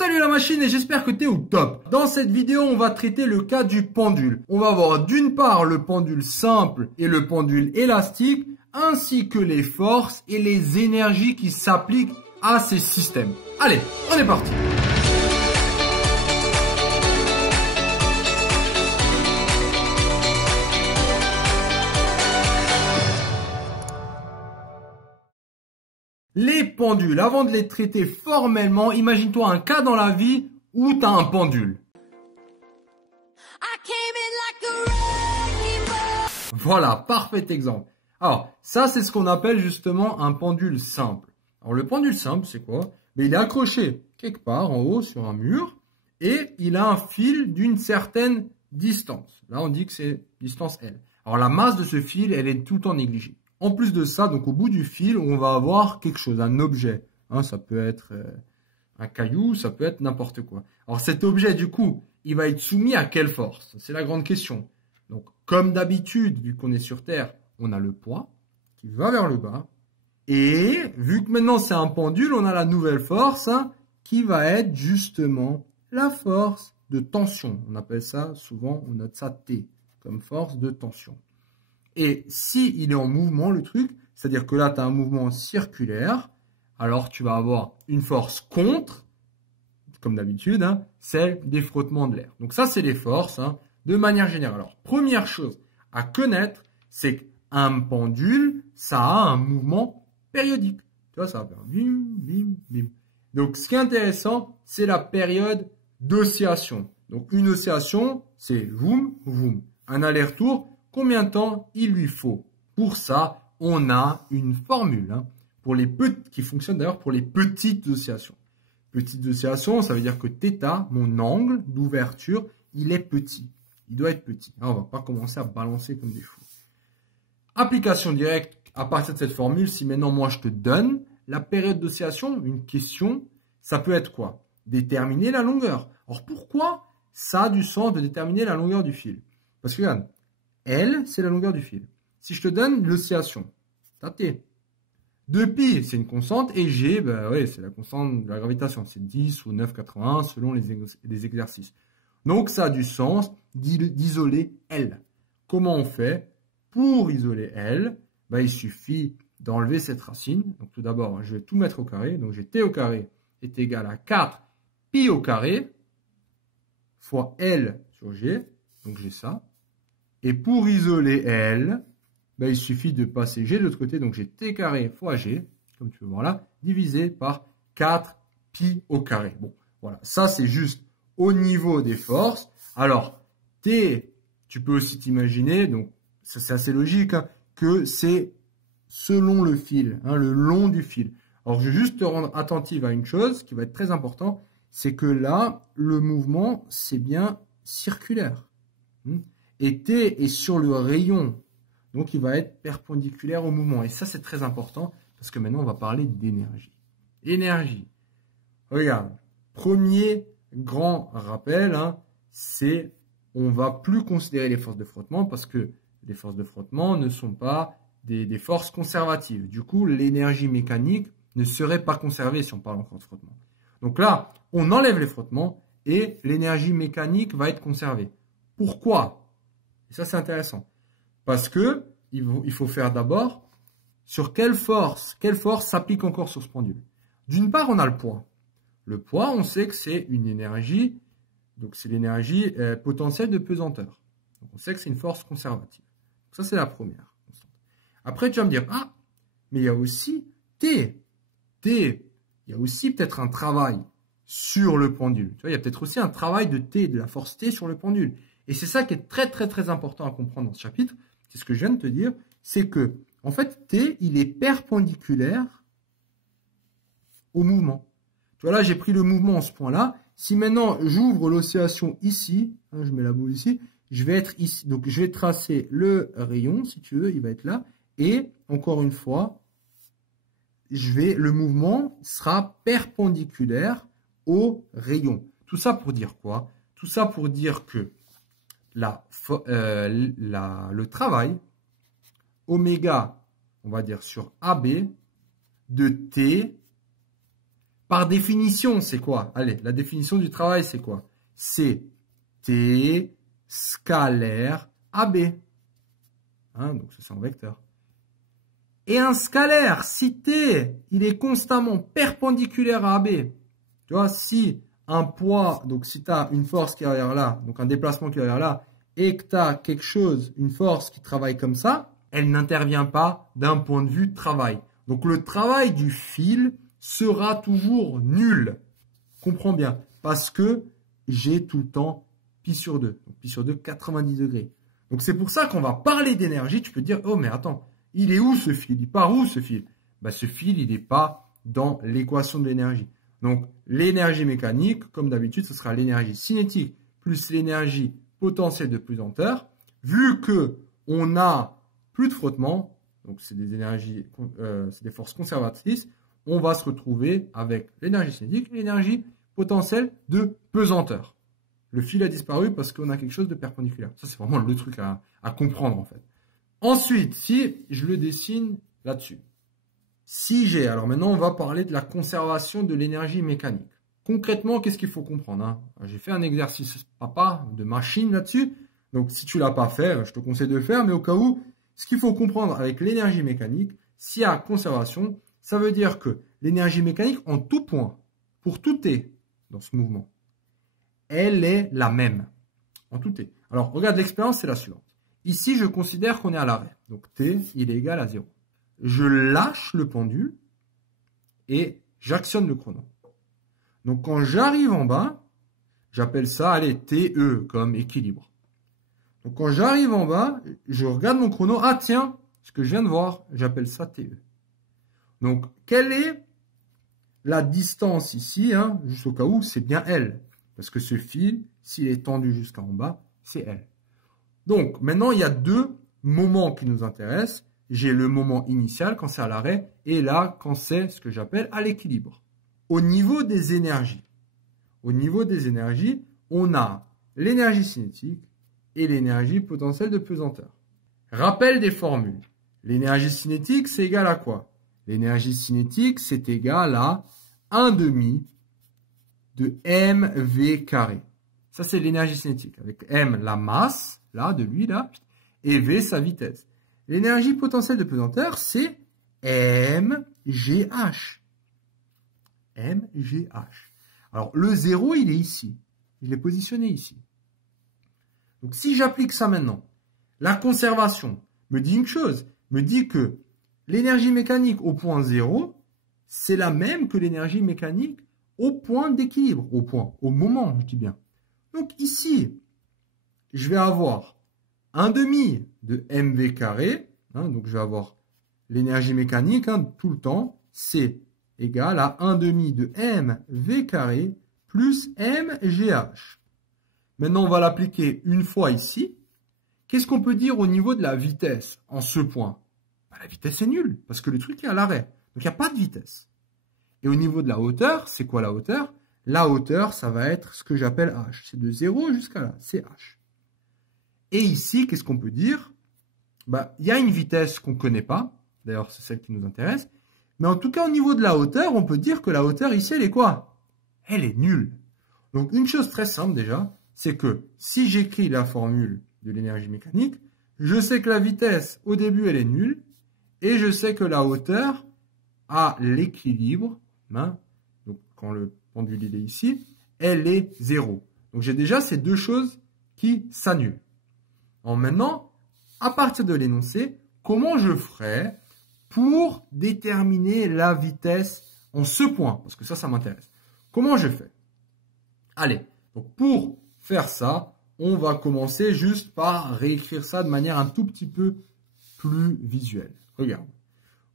Salut la machine et j'espère que tu es au top. Dans cette vidéo, on va traiter le cas du pendule. On va voir d'une part le pendule simple et le pendule élastique, ainsi que les forces et les énergies qui s'appliquent à ces systèmes. Allez, on est parti. Les pendules, avant de les traiter formellement, imagine-toi un cas dans la vie où tu as un pendule. Voilà, parfait exemple. Alors, ça c'est ce qu'on appelle justement un pendule simple. Alors le pendule simple, c'est quoi? Mais il est accroché quelque part en haut sur un mur et il a un fil d'une certaine distance. Là, on dit que c'est distance L. Alors la masse de ce fil, elle est tout le temps négligée. En plus de ça, donc au bout du fil, on va avoir quelque chose, un objet. Hein, ça peut être un caillou, ça peut être n'importe quoi. Alors cet objet, du coup, il va être soumis à quelle force? C'est la grande question. Donc, comme d'habitude, vu qu'on est sur Terre, on a le poids qui va vers le bas. Et vu que maintenant c'est un pendule, on a la nouvelle force hein, qui va être justement la force de tension. On appelle ça, souvent, on note ça T, comme force de tension. Et si il est en mouvement, le truc, c'est-à-dire que là, tu as un mouvement circulaire, alors tu vas avoir une force contre, comme d'habitude, hein, celle des frottements de l'air. Donc ça, c'est les forces hein, de manière générale. Alors, première chose à connaître, c'est qu'un pendule, ça a un mouvement périodique. Tu vois, ça va faire bim, bim, bim. Donc, ce qui est intéressant, c'est la période d'oscillation. Donc, une oscillation, c'est voum, voum. Un aller-retour, combien de temps il lui faut? Pour ça, on a une formule hein, pour les qui fonctionne d'ailleurs pour les petites oscillations. Petites oscillations, ça veut dire que θ, mon angle d'ouverture, il est petit. Il doit être petit. Hein, on ne va pas commencer à balancer comme des fous. Application directe à partir de cette formule. Si maintenant moi je te donne la période d'oscillation, une question, ça peut être quoi? Déterminer la longueur. Alors pourquoi ça a du sens de déterminer la longueur du fil? Parce que regarde, L, c'est la longueur du fil. Si je te donne l'oscillation, t'as T. 2π, c'est une constante, et G, bah ouais, c'est la constante de la gravitation. C'est 10 ou 9,81 selon les exercices. Donc, ça a du sens d'isoler L. Comment on fait? Pour isoler L, bah, il suffit d'enlever cette racine. Donc, tout d'abord, je vais tout mettre au carré. Donc, j'ai T au carré est égal à 4π au carré fois L sur G. Donc, j'ai ça. Et pour isoler L, ben, il suffit de passer G de l'autre côté. Donc, j'ai T carré fois G, comme tu peux voir là, divisé par 4π au carré. Bon, voilà. Ça, c'est juste au niveau des forces. Alors, T, tu peux aussi t'imaginer, donc ça c'est assez logique, hein, que c'est selon le fil, hein, le long du fil. Alors, je vais juste te rendre attentive à une chose qui va être très important, c'est que là, le mouvement, c'est bien circulaire. Et T est sur le rayon, donc il va être perpendiculaire au mouvement. Et ça, c'est très important, parce que maintenant, on va parler d'énergie. Énergie. Regarde, premier grand rappel, hein, c'est on ne va plus considérer les forces de frottement, parce que les forces de frottement ne sont pas des forces conservatives. Du coup, l'énergie mécanique ne serait pas conservée si on parle encore de frottement. Donc là, on enlève les frottements, et l'énergie mécanique va être conservée. Pourquoi ? Et ça, c'est intéressant. Parce que il faut faire d'abord sur quelle force s'applique encore sur ce pendule. D'une part, on a le poids. Le poids, on sait que c'est une énergie, donc c'est l'énergie potentielle de pesanteur. Donc on sait que c'est une force conservative. Donc ça, c'est la première. Après, tu vas me dire, ah, mais il y a aussi T. T, il y a aussi peut-être un travail sur le pendule. Tu vois, il y a peut-être aussi un travail de T, de la force T sur le pendule. Et c'est ça qui est très, très, très important à comprendre dans ce chapitre. C'est ce que je viens de te dire. C'est que, en fait, T, il est perpendiculaire au mouvement. Tu vois, là, j'ai pris le mouvement en ce point-là. Si maintenant, j'ouvre l'oscillation ici, hein, je mets la boule ici, je vais être ici. Donc, je vais tracer le rayon, si tu veux, il va être là. Et, encore une fois, le mouvement sera perpendiculaire au rayon. Tout ça pour dire quoi? Tout ça pour dire que le travail oméga, on va dire sur AB, de T Par définition, c'est quoi? Allez, la définition du travail, c'est quoi? C'est T scalaire AB. Hein, donc, c'est en vecteur. Et un scalaire, si T, il est constamment perpendiculaire à AB, tu vois, si un poids, donc si tu as une force qui est derrière là, donc un déplacement qui est derrière là, et que tu as quelque chose, une force qui travaille comme ça, elle n'intervient pas d'un point de vue de travail. Donc le travail du fil sera toujours nul. Comprends bien, parce que j'ai tout le temps pi sur 2. Donc pi sur 2, 90 degrés. Donc c'est pour ça qu'on va parler d'énergie. Tu peux dire, oh mais attends, il est où ce fil? Il part où ce fil? Ben, ce fil, il n'est pas dans l'équation de l'énergie. Donc l'énergie mécanique, comme d'habitude, ce sera l'énergie cinétique plus l'énergie potentielle de pesanteur. Vu que on a plus de frottement, donc c'est des énergies, c'est des forces conservatrices, on va se retrouver avec l'énergie cinétique et l'énergie potentielle de pesanteur. Le fil a disparu parce qu'on a quelque chose de perpendiculaire. Ça, c'est vraiment le truc à comprendre, en fait. Ensuite, si je le dessine là-dessus, si j'ai, alors maintenant, on va parler de la conservation de l'énergie mécanique. Concrètement, qu'est-ce qu'il faut comprendre, hein? J'ai fait un exercice papa de machine là-dessus. Donc, si tu ne l'as pas fait, je te conseille de le faire. Mais au cas où, ce qu'il faut comprendre avec l'énergie mécanique, s'il y a conservation, ça veut dire que l'énergie mécanique, en tout point, pour tout T dans ce mouvement, elle est la même. En tout T. Alors, regarde, l'expérience, c'est la suivante. Ici, je considère qu'on est à l'arrêt. Donc, T, il est égal à 0. Je lâche le pendule et j'actionne le chrono. Donc, quand j'arrive en bas, j'appelle ça, allez, TE, comme équilibre. Donc, quand j'arrive en bas, je regarde mon chrono. Ah, tiens, ce que je viens de voir, j'appelle ça TE. Donc, quelle est la distance ici, hein, juste au cas où, c'est bien L. Parce que ce fil, s'il est tendu jusqu'en bas, c'est L. Donc, maintenant, il y a deux moments qui nous intéressent. J'ai le moment initial, quand c'est à l'arrêt, et là, quand c'est ce que j'appelle à l'équilibre. Au niveau des énergies, on a l'énergie cinétique et l'énergie potentielle de pesanteur. Rappel des formules. L'énergie cinétique, c'est égal à quoi? L'énergie cinétique, c'est égal à 1 demi de mv carré. Ça, c'est l'énergie cinétique. Avec m, la masse, là, de lui, là, et v, sa vitesse. L'énergie potentielle de pesanteur, c'est mgh. mgh. Alors, le 0, il est ici. Je l'ai positionné ici. Donc, si j'applique ça maintenant, la conservation me dit une chose, me dit que l'énergie mécanique au point 0, c'est la même que l'énergie mécanique au point d'équilibre, au moment, je dis bien. Donc ici, je vais avoir 1 demi de mv carré, hein, donc je vais avoir l'énergie mécanique, hein, tout le temps, c'est égal à 1 demi de mv carré plus mgh. Maintenant, on va l'appliquer une fois ici. Qu'est-ce qu'on peut dire au niveau de la vitesse en ce point? Ben, la vitesse est nulle, parce que le truc est à l'arrêt. Donc, il n'y a pas de vitesse. Et au niveau de la hauteur, c'est quoi la hauteur? La hauteur, ça va être ce que j'appelle h. C'est de 0 jusqu'à là, c'est h. Et ici, qu'est-ce qu'on peut dire? Ben, il y a une vitesse qu'on ne connaît pas. D'ailleurs, c'est celle qui nous intéresse. Mais en tout cas, au niveau de la hauteur, on peut dire que la hauteur ici, elle est quoi? Elle est nulle. Donc, une chose très simple déjà, c'est que si j'écris la formule de l'énergie mécanique, je sais que la vitesse, au début, elle est nulle. Et je sais que la hauteur, à l'équilibre, hein, donc quand le pendule il est ici, elle est 0. Donc j'ai déjà ces deux choses qui s'annulent. Maintenant, à partir de l'énoncé, comment je ferai pour déterminer la vitesse en ce point? Parce que ça m'intéresse. Comment je fais? Allez, donc pour faire ça, on va commencer juste par réécrire ça de manière un tout petit peu plus visuelle. Regarde.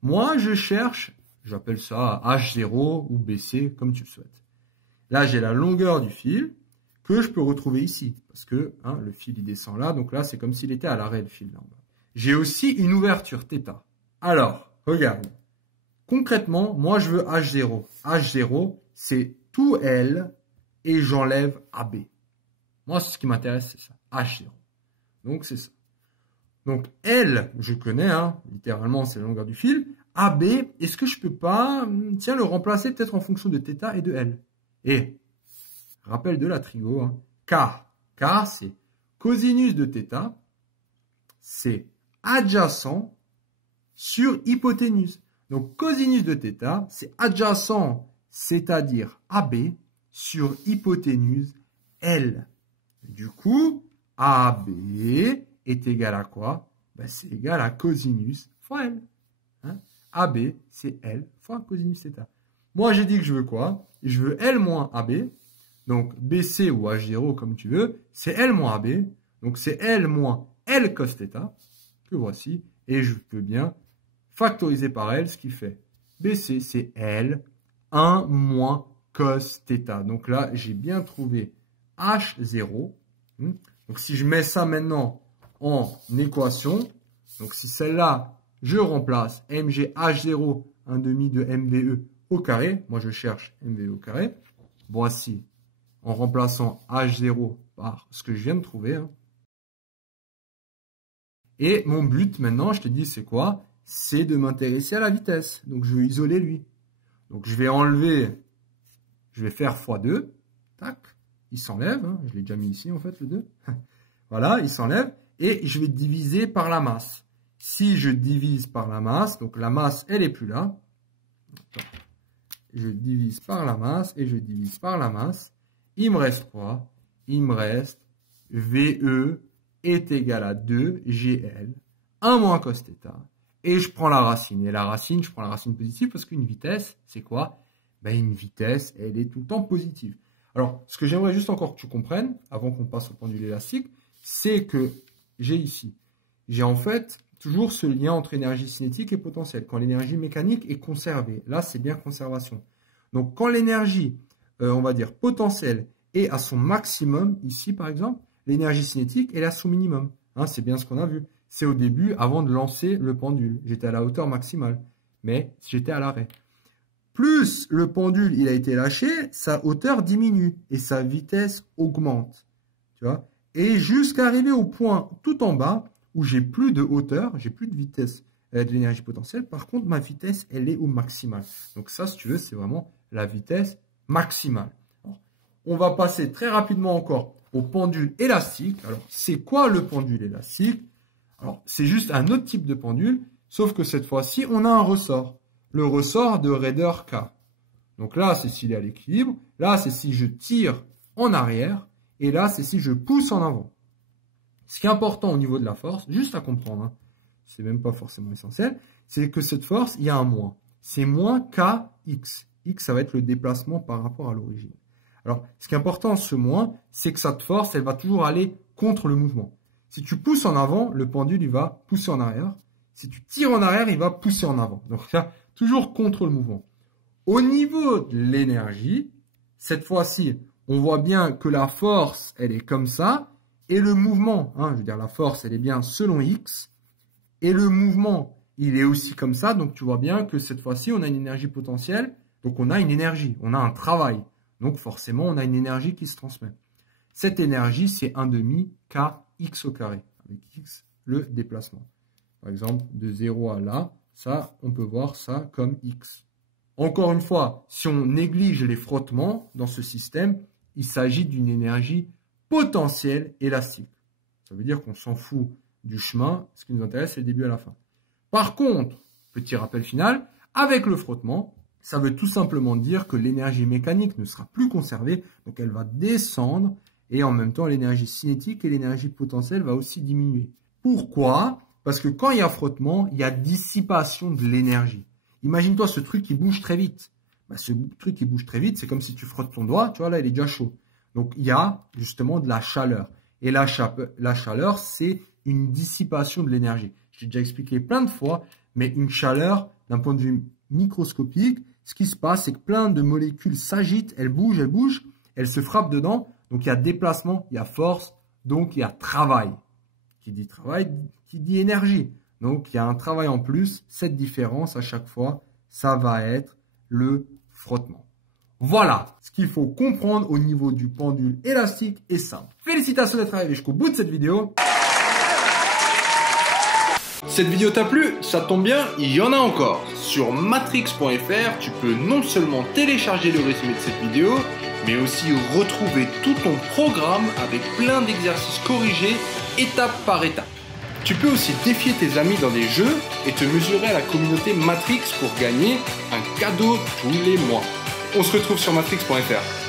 Moi, je cherche, j'appelle ça H0 ou BC, comme tu le souhaites. Là, j'ai la longueur du fil que je peux retrouver ici. Parce que hein, le fil, il descend là. Donc là, c'est comme s'il était à l'arrêt, le fil là en bas. J'ai aussi une ouverture θ. Alors, regarde. Concrètement, moi, je veux H0. H0, c'est tout L et j'enlève AB. Moi, ce qui m'intéresse, c'est ça. H0. Donc, c'est ça. Donc, L, je connais, hein, littéralement, c'est la longueur du fil. AB, est-ce que je peux pas, tiens, le remplacer peut-être en fonction de θ et de L? Et, rappel de la trigo, hein, K, c'est cosinus de θ, c'est adjacent sur hypoténuse. Donc, cosinus de θ, c'est adjacent, c'est-à-dire AB, sur hypoténuse L. Du coup, AB est égal à quoi? Ben, c'est égal à cosinus fois L. Hein? AB, c'est L fois cosinus θ. Moi, j'ai dit que je veux quoi? Je veux L moins AB. Donc, BC ou H0, comme tu veux, c'est L moins AB. Donc, c'est L moins L cos θ, que voici. Et je peux bien factoriser par L, ce qui fait BC, c'est L 1 moins cos θ. Donc là, j'ai bien trouvé H0. Donc, si je mets ça maintenant en équation, donc si celle-là, je remplace mg H0, 1 demi de MVE au carré. Moi, je cherche MVE au carré. Voici, en remplaçant H0 par ce que je viens de trouver. Hein. Et mon but, maintenant, je te dis, c'est quoi? C'est de m'intéresser à la vitesse. Donc, je vais isoler lui. Donc, je vais enlever, je vais faire x2. Tac, il s'enlève. Hein. Je l'ai déjà mis ici, en fait, le 2. Voilà, il s'enlève. Et je vais diviser par la masse. Si je divise par la masse, donc la masse, elle n'est plus là. Attends. Je divise par la masse et je divise par la masse. Il me reste quoi? Il me reste VE est égal à 2GL, 1 moins cos θ. Et je prends la racine. Et la racine, je prends la racine positive parce qu'une vitesse, c'est quoi? Ben, une vitesse, elle est tout le temps positive. Alors, ce que j'aimerais juste encore que tu comprennes, avant qu'on passe au pendule élastique, c'est que j'ai en fait toujours ce lien entre énergie cinétique et potentielle. Quand l'énergie mécanique est conservée, là, c'est bien conservation. Donc, quand l'énergie, on va dire, potentielle est à son maximum, ici, par exemple, l'énergie cinétique est à son minimum. Hein, c'est bien ce qu'on a vu. C'est au début, avant de lancer le pendule. J'étais à la hauteur maximale, mais j'étais à l'arrêt. Plus le pendule il a été lâché, sa hauteur diminue et sa vitesse augmente. Tu vois? Et jusqu'à arriver au point tout en bas, où j'ai plus de hauteur, j'ai plus de vitesse de l'énergie potentielle. Par contre, ma vitesse, elle est au maximal. Donc ça, si tu veux, c'est vraiment la vitesse maximale. Alors, on va passer très rapidement encore au pendule élastique. Alors, c'est quoi le pendule élastique? Alors, c'est juste un autre type de pendule, sauf que cette fois-ci, on a un ressort. Le ressort de raideur K. Donc là, c'est s'il est à l'équilibre. Là, c'est si je tire en arrière. Et là, c'est si je pousse en avant. Ce qui est important au niveau de la force, juste à comprendre, hein, c'est même pas forcément essentiel, c'est que cette force, il y a un moins. C'est moins Kx. X, ça va être le déplacement par rapport à l'origine. Alors, ce qui est important, ce moins, c'est que cette force, elle va toujours aller contre le mouvement. Si tu pousses en avant, le pendule, il va pousser en arrière. Si tu tires en arrière, il va pousser en avant. Donc là, toujours contre le mouvement. Au niveau de l'énergie, cette fois-ci, on voit bien que la force, elle est comme ça. Et le mouvement, hein, je veux dire, la force, elle est bien selon X. Et le mouvement, il est aussi comme ça. Donc, tu vois bien que cette fois-ci, on a une énergie potentielle. Donc, on a une énergie, on a un travail. Donc, forcément, on a une énergie qui se transmet. Cette énergie, c'est 1/2 kx au carré. Avec x, le déplacement. Par exemple, de 0 à là, ça, on peut voir ça comme x. Encore une fois, si on néglige les frottements dans ce système, il s'agit d'une énergie potentielle élastique. Ça veut dire qu'on s'en fout du chemin. Ce qui nous intéresse, c'est le début à la fin. Par contre, petit rappel final, avec le frottement, ça veut tout simplement dire que l'énergie mécanique ne sera plus conservée, donc elle va descendre, et en même temps, l'énergie cinétique et l'énergie potentielle va aussi diminuer. Pourquoi? Parce que quand il y a frottement, il y a dissipation de l'énergie. Imagine-toi ce truc qui bouge très vite. Bah, ce truc qui bouge très vite, c'est comme si tu frottes ton doigt, tu vois, là, il est déjà chaud. Donc, il y a justement de la chaleur. Et la chaleur, c'est une dissipation de l'énergie. Je t'ai déjà expliqué plein de fois, mais une chaleur, d'un point de vue microscopique, ce qui se passe, c'est que plein de molécules s'agitent, elles bougent, elles se frappent dedans. Donc, il y a déplacement, il y a force, donc il y a travail. Qui dit travail, qui dit énergie. Donc, il y a un travail en plus. Cette différence, à chaque fois, ça va être le frottement. Voilà ce qu'il faut comprendre au niveau du pendule élastique et simple. Félicitations d'être arrivé jusqu'au bout de cette vidéo. Cette vidéo t'a plu? Ça tombe bien, il y en a encore. Sur matrix.fr, tu peux non seulement télécharger le résumé de cette vidéo, mais aussi retrouver tout ton programme avec plein d'exercices corrigés étape par étape. Tu peux aussi défier tes amis dans des jeux et te mesurer à la communauté Matrix pour gagner un cadeau tous les mois. On se retrouve sur matrix.fr.